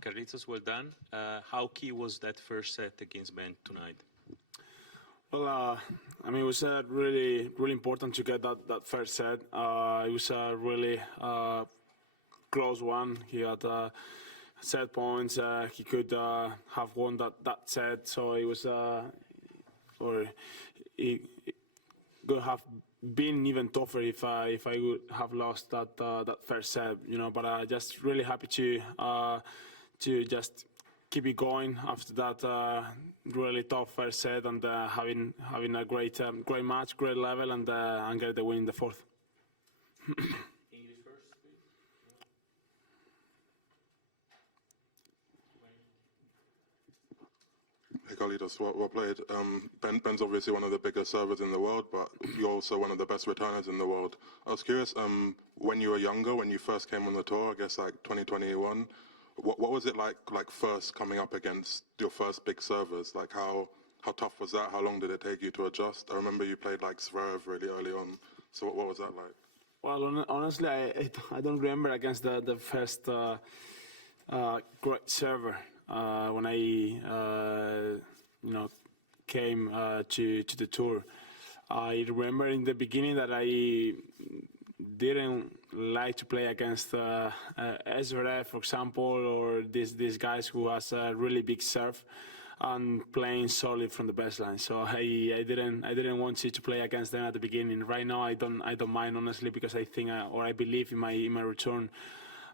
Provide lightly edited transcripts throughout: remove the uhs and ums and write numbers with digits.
Carlitos, well done. How key was that first set against Ben tonight? Well, I mean, it was really, really important to get that first set. It was a really close one. He had set points. He could have won that set. So it was, or it could have been even tougher if I would have lost that first set. You know, but just really happy to just keep it going after that really tough first set and having a great match, great level, and get the win in the fourth. English first, please. Hey Carlitos, well played. Ben's obviously one of the biggest servers in the world, but you're also one of the best returners in the world. I was curious, when you were younger, when you first came on the tour, I guess like 2021, what was it like first coming up against your first big servers? Like how tough was that? How long did it take you to adjust? I remember you played like Zverev really early on. So what was that like? Well, honestly, I don't remember against the first great server when I came to the tour. I remember in the beginning that I didn't like to play against Zverev, for example, or these guys who has a really big serve and playing solid from the baseline. So I didn't want to play against them at the beginning. Right now I don't mind, honestly, because I think or I believe in my return.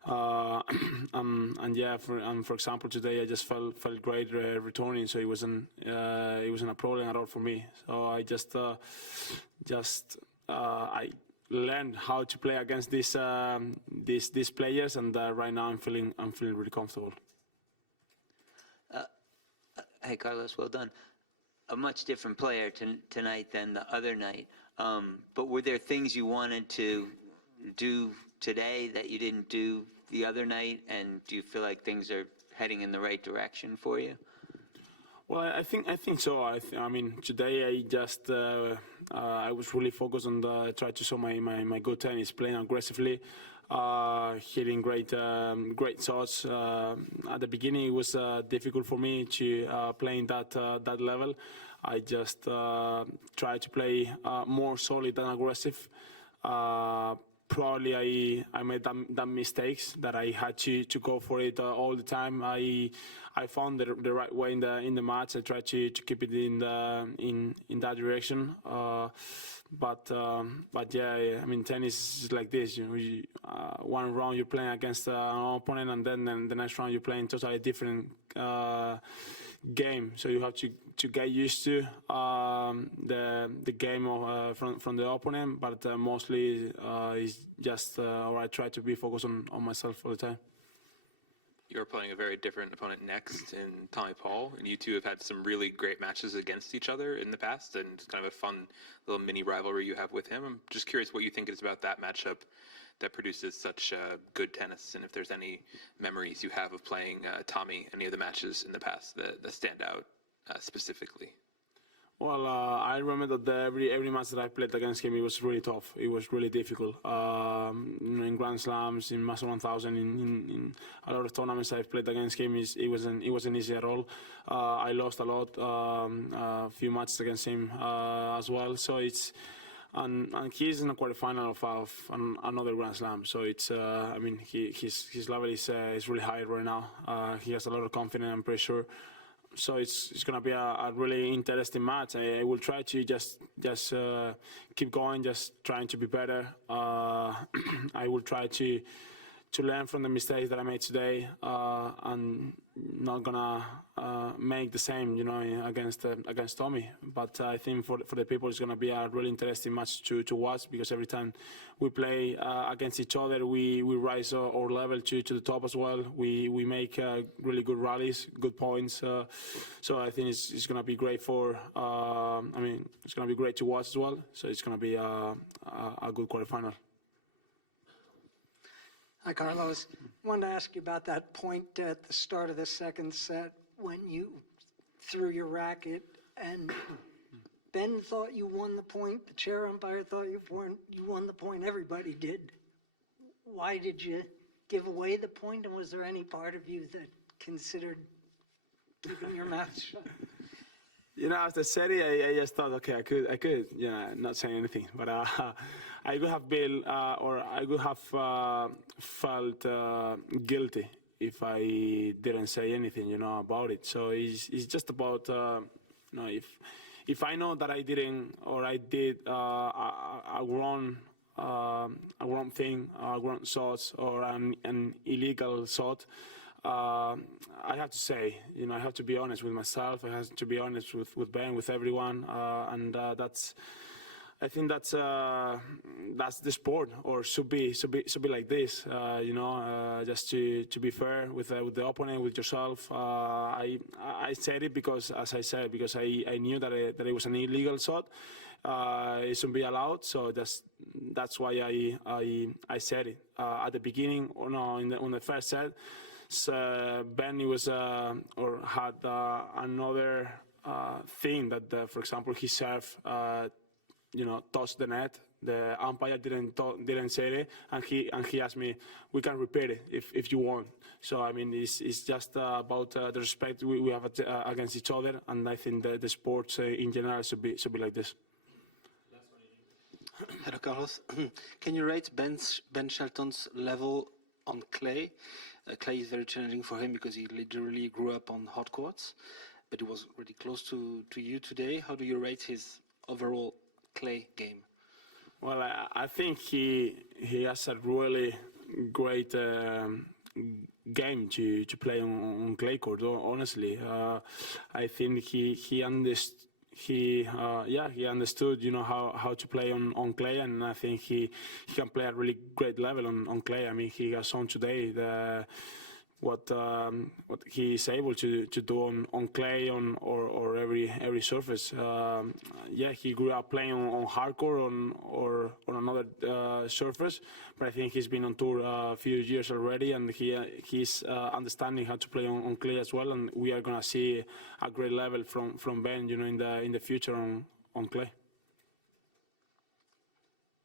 And yeah, for example, today I just felt great returning, so it wasn't a problem at all for me. So I I learned how to play against these players, and right now I'm feeling really comfortable. Hey Carlos, well done. A much different player tonight than the other night. But were there things you wanted to do today that you didn't do the other night, and do you feel like things are heading in the right direction for you? Well, I think so. I mean, today I just I was really focused on try to show my good tennis, playing aggressively, hitting great shots. At the beginning, it was difficult for me to play in that level. I just tried to play more solid and aggressive. Probably I made that mistakes that I had to go for it all the time. I found the right way in the match. I tried to keep it in that direction. But yeah, I mean, tennis is like this. One round you're playing against an opponent, and then the next round you're playing totally different game. So you have to get used to the game from the opponent, but mostly is just or I try to be focused on myself all the time. You're playing a very different opponent next in Tommy Paul, and you two have had some really great matches against each other in the past, and it's kind of a fun little mini rivalry you have with him. I'm just curious what you think it is about that matchup that produces such good tennis, and if there's any memories you have of playing Tommy, any of the matches in the past that stand out specifically. Well, I remember that every match that I played against him, it was really tough. It was really difficult. In Grand Slams, in Master 1000, in a lot of tournaments I've played against him, it wasn't easy at all. I lost a lot, a few matches against him as well. So it's and he's in the quarterfinal of another Grand Slam. So it's I mean his level is really high right now. He has a lot of confidence, I'm pretty sure. So it's going to be a really interesting match. I will try to just keep going, just trying to be better. I will try to learn from the mistakes that I made today, and not gonna make the same, against Tommy. But I think for the people, it's gonna be a really interesting match to watch, because every time we play against each other, we rise our level to the top as well. We make really good rallies, good points. So I think it's gonna be great it's gonna be great to watch as well. So it's gonna be a good quarterfinal. Hi, Carlos. I wanted to ask you about that point at the start of the second set when you threw your racket and Ben thought you won the point, the chair umpire thought you won the point, everybody did. Why did you give away the point, and was there any part of you that considered keeping your mouth shut? You know, after Seri, I just thought, okay, I could, not say anything, but I would have been, or I would have felt guilty if I didn't say anything, about it. So it's just about, if I know that I didn't, or I did a wrong thing, wrong shot, or an illegal shot. I have to say, I have to be honest with myself. I have to be honest with Ben, with everyone, and I think that's the sport, or should be like this. Just to be fair with the opponent, with yourself. I said it because, as I said, because I knew that it was an illegal shot. It shouldn't be allowed. So that's why I said it at the beginning. On the first set. So Ben was or had another thing that, for example, he served, touched the net. The umpire didn't say it, and he asked me, we can repeat it if you want. So I mean, it's just about the respect we have against each other, and I think the sports in general should be like this. Hello, Carlos. Can you rate Ben Shelton's level on clay? Clay is very challenging for him because he literally grew up on hard courts, but he was really close to you today. How do you rate his overall clay game? Well, I think he has a really great game to play on clay court. Honestly, I think he understood. He understood, how to play on clay, and I think he can play at a really great level on clay. I mean, he has shown today what he is able to do on clay or every surface. He grew up playing on hardcore or on another surface, but I think he's been on tour a few years already, and he's understanding how to play on clay as well. And we are gonna see a great level from Ben, in the future on clay.